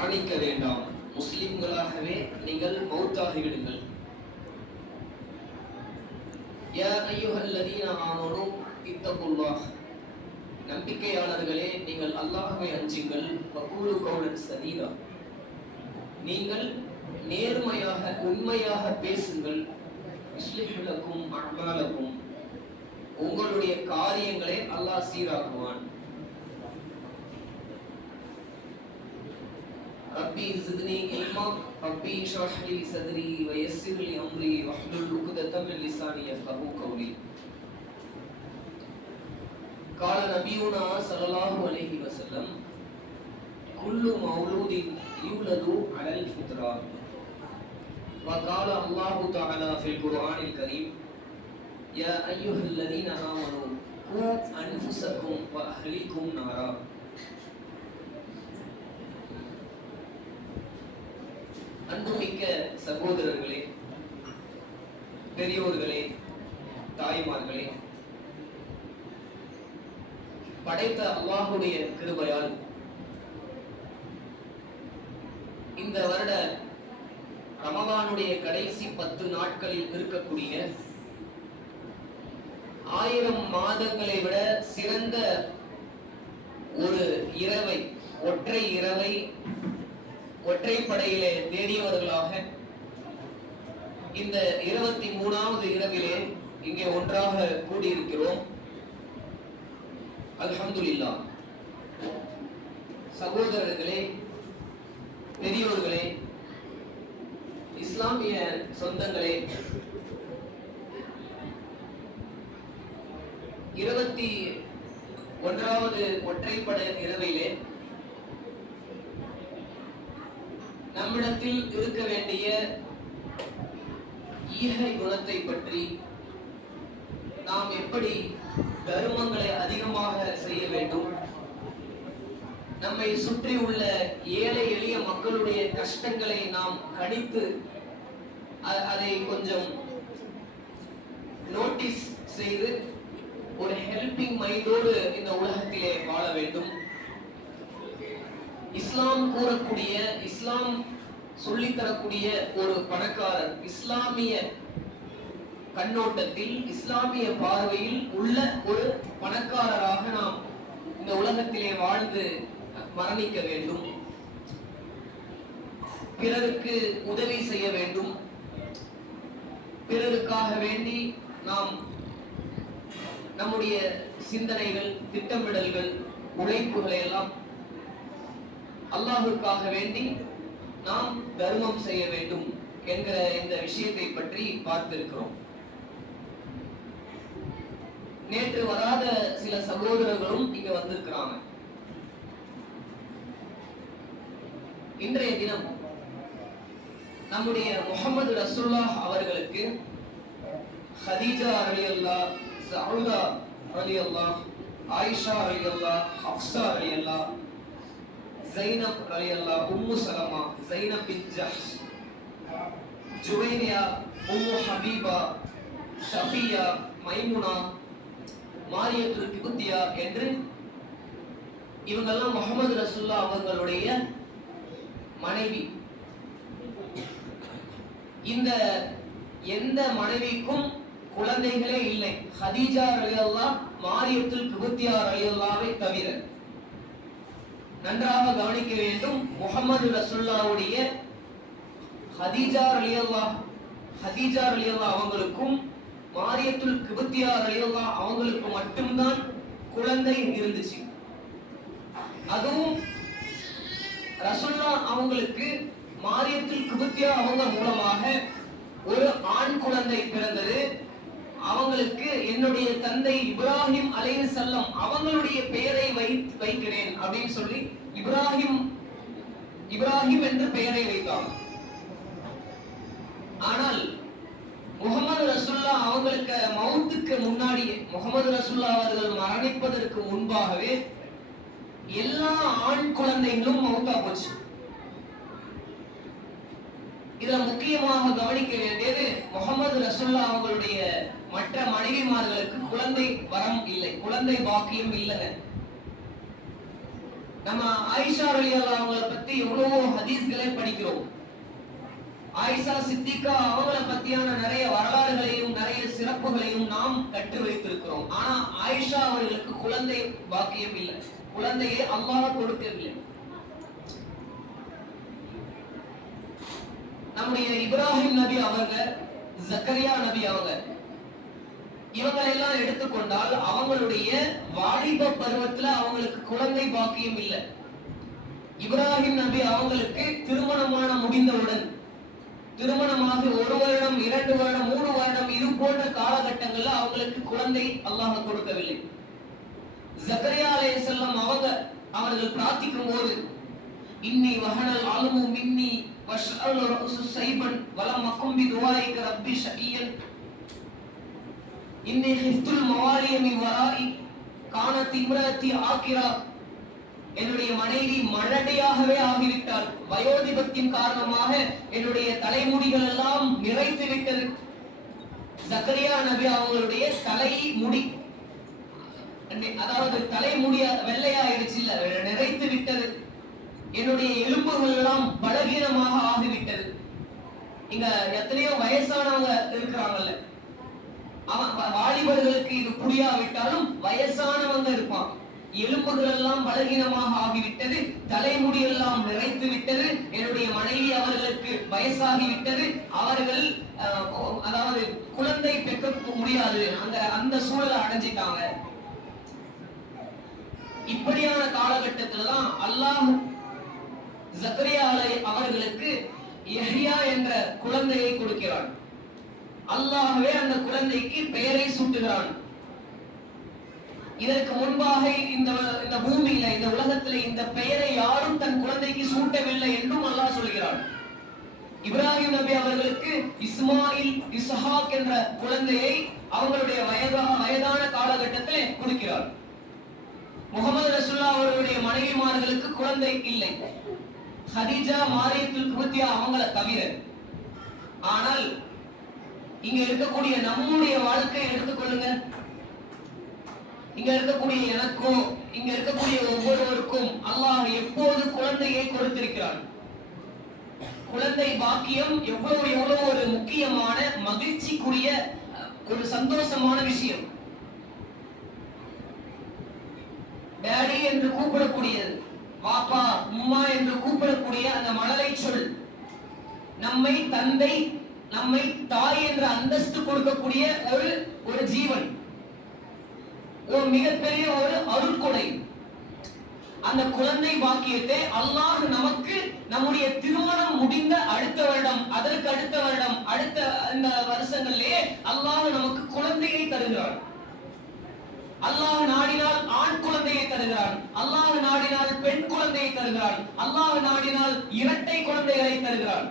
மரணிக்க வேண்டாம். முஸ்லிம்களாகவே நீங்கள் மௌத்தாகிவிடுங்கள். யா ஐயுஹல்லதீன ஆமனு இத்தகுல்லாஹ். நம்பிக்கையாளர்களே நீங்கள் அல்லாஹுவை அஞ்சுங்கள். வகூலு கௌலன் சதீதா. நீங்கள் நேர்மையாக உண்மையாக பேசுங்கள். முஸ்லிம்களுக்கும் அமாலக்கும் உங்களுடைய காரியங்களை அல்லாஹ் சீராக்குவான். ربي زدني علما ربي اشرح لي صدري ويسر لي أمري واحلل عقدة من لساني يفقهوا قولي. قال نبينا صلى الله عليه وسلم كل مولود يولد على الفطرة. وقال الله تعالى في القرآن الكريم يا أيها الذين آمنوا قوا أنفسكم وأهليكم نارا. அன்புமிக்க சகோதரர்களே பெரியோர்களே தாய்மார்களே படைத்த அல்லாஹுடைய கிருபையால் இந்த வருட ரமலானுடைய கடைசி பத்து நாட்களில் இருக்கக்கூடிய ஆயிரம் மாதங்களை விட சிறந்த ஒரு இரவை ஒற்றை இரவை ஒற்றைப்படையிலே தேடியவர்களாக இந்த இருபத்தி மூணாவது இரவிலே இங்கே ஒன்றாக கூடியிருக்கிறோம். அல்ஹம்துலில்லா சகோதரர்களே பெரியோர்களே இஸ்லாமிய சொந்தங்களே இருபத்தி ஒன்றாவது ஒற்றைப்பட இரவிலே நம்மிடத்தில் இருக்க வேண்டிய ஈகை குணத்தை பற்றி நாம் எப்படி தர்மங்களை அதிகமாக செய்ய வேண்டும்? நம்மை சுற்றி உள்ள ஏழை எளிய மக்களுடைய கஷ்டங்களை நாம் கணித்து அதை கொஞ்சம் நோட்டீஸ் செய்து ஒரு ஹெல்பிங் மைண்டோடு இந்த உலகத்திலே வாழ வேண்டும். இஸ்லாம் கூறக்கூடிய இஸ்லாம் சொல்லித்தரக்கூடிய ஒரு பணக்காரர் இஸ்லாமிய கண்ணோட்டத்தில் இஸ்லாமிய பார்வையில் உள்ள ஒரு பணக்காரராக நாம் இந்த உலகத்திலே வாழ்ந்து மரணிக்க வேண்டும். பிறருக்கு உதவி செய்ய வேண்டும். பிறருக்காக வேண்டி நாம் நம்முடைய சிந்தனைகள் திட்டமிடல்கள் உழைப்புகளை எல்லாம் அல்லாஹுக்காக வேண்டி நாம் தர்மம் செய்ய வேண்டும் என்கிற இந்த விஷயத்தை பற்றி பார்த்திருக்கிறோம். நேற்று வராத சில சகோதரர்களும் இங்க வந்திருக்கிறாங்க. இன்றைய தினம் நம்முடைய முகமது ரசுல்லா அவர்களுக்கு ஹதீஜா ரலியல்லா சவுதா ரலியல்லா ஆயிஷா அலி அல்லா ஹப்சா ரலியல்லா Zainab ரலியல்லா Umm Salama Zainab bin Jahsh. Juwayriya Umm Habiba Safiyya Maimuna மாரியத்துல் கிபுத்தியா என்று இவங்கெல்லாம் முகமது ரசுல்லா அவர்களுடைய மனைவி. இந்த எந்த மனைவிக்கும் குழந்தைகளே இல்லை. ஹதீஜா ரலியல்லா மாரியத்துல் கிபுத்தியா ரலியல்லாவை தவிர. நன்றாக கவனிக்க வேண்டும். முகமது ரசுல்லாவுடைய ஹதீஜா அலியல்லா ஹதீஜா அலியல்லா அவங்களுக்கும் மாரியத்துல் கிபுத்தியா அலியல்லா அவங்களுக்கு மட்டும்தான் குழந்தை இருந்துச்சு. அதுவும் ரசுல்லா அவங்களுக்கு மாரியத்துல் கிபுத்தியா அவங்க மூலமாக ஒரு ஆண் குழந்தை பிறந்தது. அவங்களுக்கு என்னுடைய தந்தை இப்ராஹிம் அலைஹி செல்லம் அவங்களுடைய பெயரை வை வைக்கிறேன் அப்படின்னு சொல்லி இப்ராஹிம் இப்ராஹிம் என்று பெயரை வைத்தார். ஆனால் முகமது ரசுல்லா அவங்களுக்கு மௌத்துக்கு முன்னாடியே முகமது ரசுல்லா அவர்கள் மரணிப்பதற்கு முன்பாகவே எல்லா ஆண் குழந்தைகளும் மௌத்தா போச்சு. இதுல முக்கியமாக கவனிக்க வேண்டியது முகமது ரசுல்லா அவங்களுடைய மற்ற மனைவிமார்களுக்கு குழந்தை வரம் இல்லை குழந்தை பாக்கியம் இல்லைங்க. நம்ம ஆயிஷா அலி அவங்கள பத்தி எவ்வளவோ ஹதீஸ்களை படிக்கிறோம். ஆயிஷா சித்திகா அவங்கள பத்தியான நிறைய வரலாறுகளையும் நிறைய சிறப்புகளையும் நாம் கற்று வைத்திருக்கிறோம். ஆனா ஆயிஷா அவர்களுக்கு குழந்தை பாக்கியம் இல்லை. குழந்தையை அல்லாஹ் கொடுக்கவில்லை. நம்முடைய இப்ராஹிம் நபி அவங்க ஜக்கரியா நபி அவங்க இவங்களெல்லாம் எடுத்துக்கொண்டால் அவங்களுடைய வாலிப பருவத்துல அவங்களுக்கு குழந்தை பாக்கியம் இல்லை. இப்ராஹிம் நபி அவங்களுக்கு திருமணமான முடிந்தவுடன் திருமணமாக ஒரு வருடம் இரண்டு வருடம் மூணு வருடம் இது போன்ற காலகட்டங்கள்ல அவங்களுக்கு குழந்தை அல்லாஹ் கொடுக்கவில்லை. ஜக்கரியா அலைஹிஸ்ஸலாம் அவங்க அவர்கள் பிரார்த்திக்கும் போது இன்னி வகனல் அலுமு மின்னி வஷ்அல் ரஉசு சைபன் ولم أقم பி ربي شقيا. إني خفت الموالي من ورائي. كانت امرأتي ஆக்கிரா என்னுடைய மனைவி மழடையாகவே ஆகிவிட்டாள். வயோதிபத்தின் காரணமாக என்னுடைய தலைமுடிகள் எல்லாம் நிறைத்து விட்டது. சக்கரியா நபி அவங்களுடைய தலை முடி அதாவது தலைமுடிய வெள்ளையாயிடுச்சு இல்ல நிறைத்து விட்டது. என்னுடைய எலும்புகள் எல்லாம் பலகீனமாக ஆகிவிட்டது. இங்க எத்தனையோ வயசானவங்க இருக்கிறாங்கல்ல. அவன் வாலிபர்களுக்கு இது புரியாவிட்டாலும் வயசானவங்க இருப்பான் எலும்புகள் எல்லாம் பலகீனமாக ஆகிவிட்டது தலைமுடி எல்லாம் நிறைத்து விட்டது என்னுடைய மனைவி அவர்களுக்கு வயசாகி விட்டது அவர்கள் அஹ், அதாவது குழந்தை பெற்க முடியாது அந்த அந்த சூழலை அடைஞ்சிட்டாங்க. இப்படியான காலகட்டத்துலதான் அல்லாஹ் ஜக்கரியாலை அவர்களுக்கு யஹ்யா என்ற குழந்தையை கொடுக்கிறான். அல்லாஹ்வே அந்த குழந்தைக்கு பெயரை சூட்டுகிறான். இதற்கு முன்பாக இந்த இந்த பூமியில இந்த உலகத்துல இந்த பெயரை யாரும் தன் குழந்தைக்கு சூட்டவில்லை என்றும் அல்லாஹ் சொல்கிறான். இப்ராஹிம் நபி அவர்களுக்கு இஸ்மாயில் இஸ்ஹாக் என்ற குழந்தையை அவங்களுடைய வயதா வயதான காலகட்டத்திலே கொடுக்கிறார். முகமது ரசுல்லா அவர்களுடைய மனைவிமார்களுக்கு குழந்தை இல்லை. ஹதீஜா மாரியத்துல் குருத்தியா அவங்கள தவிர. ஆனால் இங்க இருக்கக்கூடிய நம்முடைய வாழ்க்கையை எடுத்துக்கொள்ளுங்க இங்க இருக்கக்கூடிய எனக்கும் இங்க இருக்கக்கூடிய ஒவ்வொருவருக்கும் அல்லாஹ் எப்போது குழந்தையை கொடுத்திருக்கிறான்? குழந்தை பாக்கியம் எவ்வளவு எவ்வளவு ஒரு முக்கியமான மகிழ்ச்சிக்குரிய ஒரு சந்தோஷமான விஷயம். டேடி என்று கூப்பிடக்கூடியது. பாப்பா உம்மா என்று கூப்பிடக்கூடிய அந்த மழலை சொல். நம்மை தந்தை நம்மை தாய் என்ற அந்தஸ்து கொடுக்கக்கூடிய ஒரு ஒரு ஜீவன். ஒரு மிகப்பெரிய ஒரு அருட்கொடை அந்த குழந்தை பாக்கியத்தை அல்லாஹ் நமக்கு நம்முடைய திருமணம் முடிந்த அடுத்த வருடம் அதற்கு அடுத்த வருடம் அடுத்த இந்த வருஷங்கள்லயே அல்லாஹ் நமக்கு குழந்தையை தருகிறான் அல்லாஹ் நாடினால் ஆண் குழந்தையை தருகிறான். அல்லாஹ் நாடினால் பெண் குழந்தையை தருகிறான். அல்லாஹ் நாடினால் இரட்டை குழந்தைகளை தருகிறான்.